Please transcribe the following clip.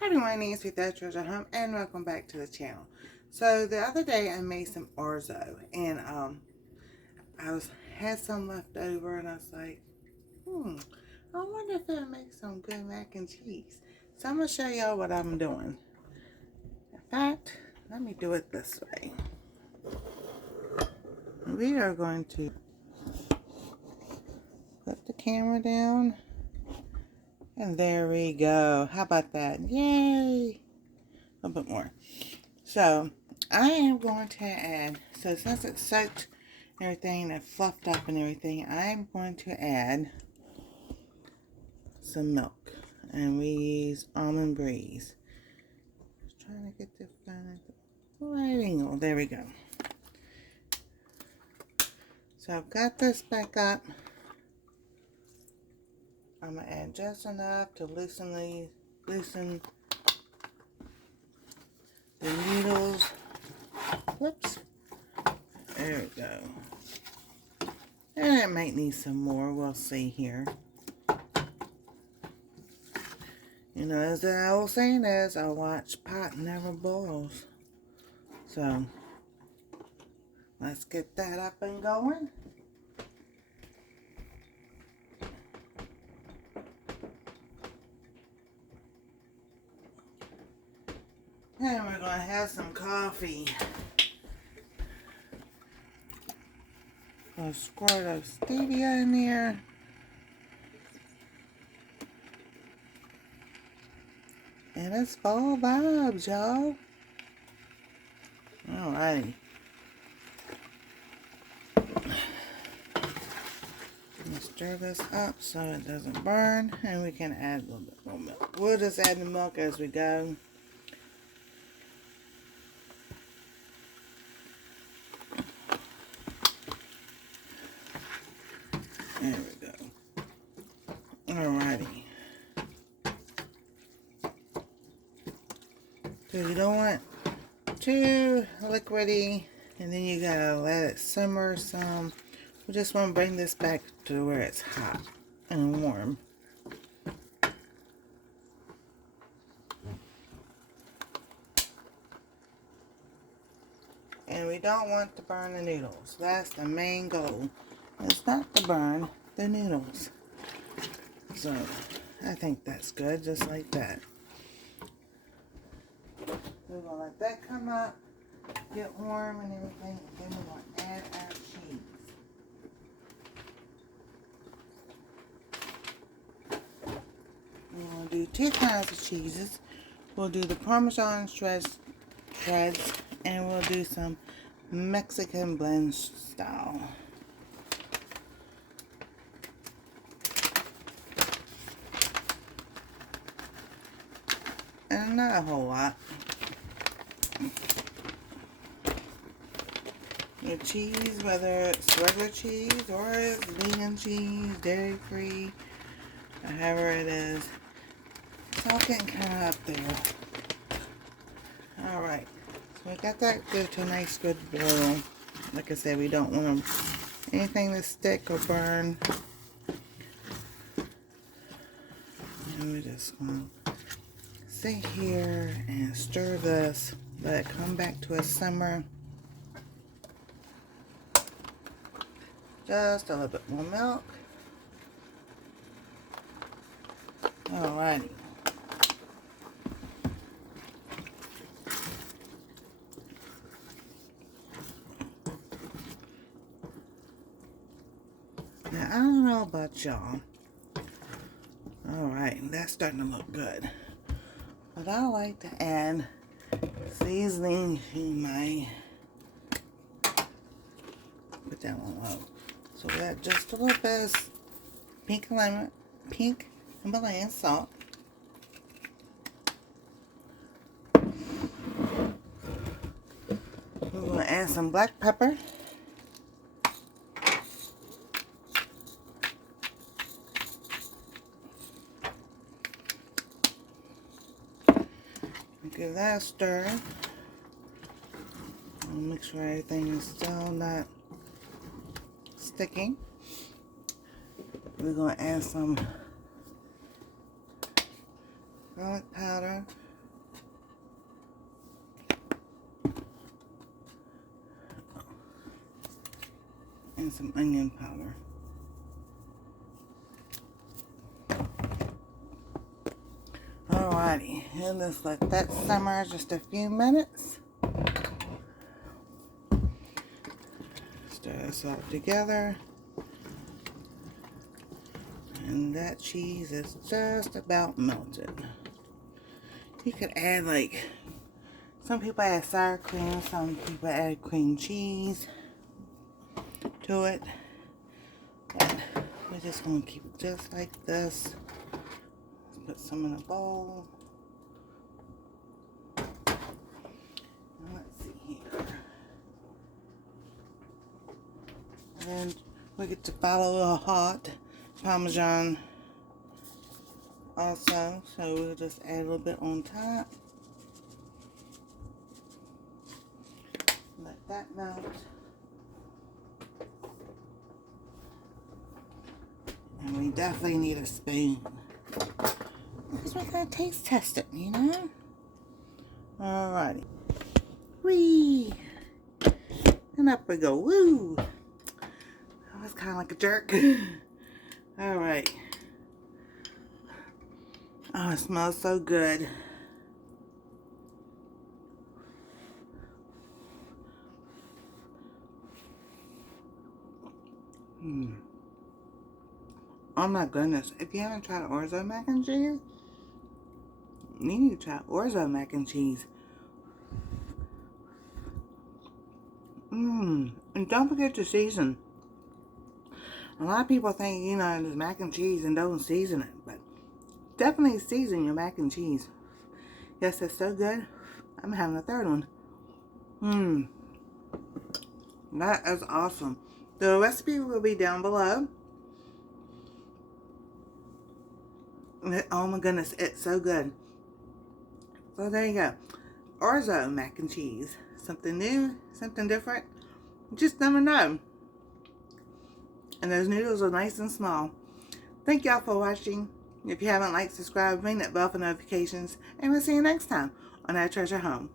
Hi everyone, it's with that treasure home and welcome back to the channel. So the other day I made some orzo and had some left over and I was like, I wonder if it'll make some good mac and cheese. So I'm gonna show y'all what I'm doing. In fact, let me do it this way. We are going to put the camera down and there we go. How about that? Yay! A little bit more. So I am going to add, so since it's soaked everything and fluffed up and everything, I'm going to add some milk. And we use almond breeze. Just trying to get this down at the right angle. There we go. So I've got this back up. I'm going to add just enough to loosen the noodles. Whoops. There we go. And it might need some more. We'll see here. You know, as the old saying is, a watch pot never boils. So, let's get that up and going. And we're going to have some coffee. A squirt of stevia in there. And it's fall vibes, y'all. Alrighty. Stir this up so it doesn't burn. And we can add a little bit more milk. We'll just add the milk as we go. There we go. Alrighty. So you don't want too liquidy, and then you gotta let it simmer some. We just want to bring this back to where it's hot and warm. And we don't want to burn the noodles. That's the main goal. It's not to burn the noodles. So I think that's good, just like that. We're going to let that come up, get warm and everything, and then we're going to add our cheese. We're going to do two kinds of cheeses. We'll do the parmesan shreds, and we'll do some Mexican blend style. And not a whole lot. Your cheese, whether it's regular cheese or it's vegan cheese, dairy free, however it is, it's all getting kind of up there. Alright, so we got that good to a nice good boil. Like I said, we don't want anything to stick or burn. And we just want to sit here and stir this, let it come back to a simmer. Just a little bit more milk. Alrighty. Now, I don't know about y'all. Alright, that's starting to look good. But I like to add seasoning to my... Put that one low. So we add just a little bit of pink Himalayan salt. We're going to add some black pepper. Give that a stir. I'll make sure everything is still not sticking. We're going to add some garlic powder. and some onion powder. Alrighty, and let's let that simmer just a few minutes. Stir this all together. And that cheese is just about melted. You could add, like, some people add sour cream, some people add cream cheese to it. But we're just going to keep it just like this. Let's put some in a bowl. Let's see here. And then we get to follow a hot parmesan also, so we'll just add a little bit on top. Let that melt. And we definitely need a spoon, because we're going to taste test it, you know? Alrighty. Whee! And up we go. Woo! That was kind of like a jerk. Alright. Oh, it smells so good. Oh my goodness. If you haven't tried Orzo mac and cheese, you need to try Orzo mac and cheese. And don't forget to season. A lot of people think, you know, it's mac and cheese and don't season it, but definitely season your mac and cheese. Yes, it's so good. I'm having a third one. That is awesome. The recipe will be down below. Oh my goodness, it's so good. So there you go. Orzo mac and cheese. Something new, something different. You just never know. And those noodles are nice and small. Thank y'all for watching. If you haven't liked, subscribe, ring that bell for notifications. And we'll see you next time on Our Treasure Home.